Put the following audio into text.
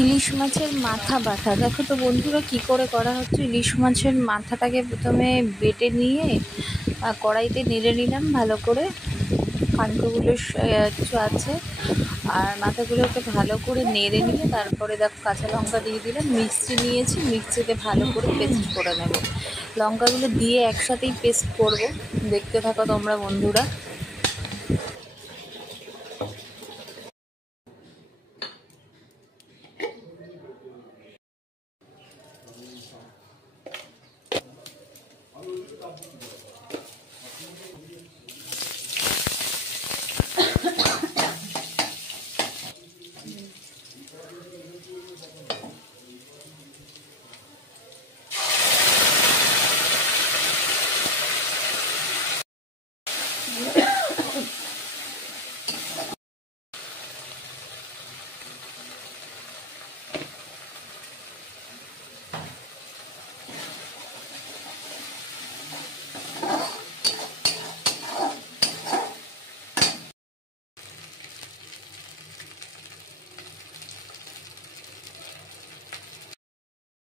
ইলিশ মাছের মাথা বাটা। দেখো তো বন্ধুরা কি করে করা হচ্ছে। ইলিশ মাছের মাথাটাকে প্রথমে বেটে নিয়ে কড়াইতে নেড়ে নিলাম ভালো করে। কানকোগুলো কিছু আছে, আর মাথাগুলোকে ভালো করে নেড়ে নিয়ে তারপরে দেখো কাঁচা লঙ্কা দিয়ে দিলাম। মিক্সি নিয়েছি, মিক্সিতে ভালো করে পেস্ট করে নেব। লঙ্কাগুলো দিয়ে একসাথেই পেস্ট করব। দেখতে থাকো তোমরা বন্ধুরা।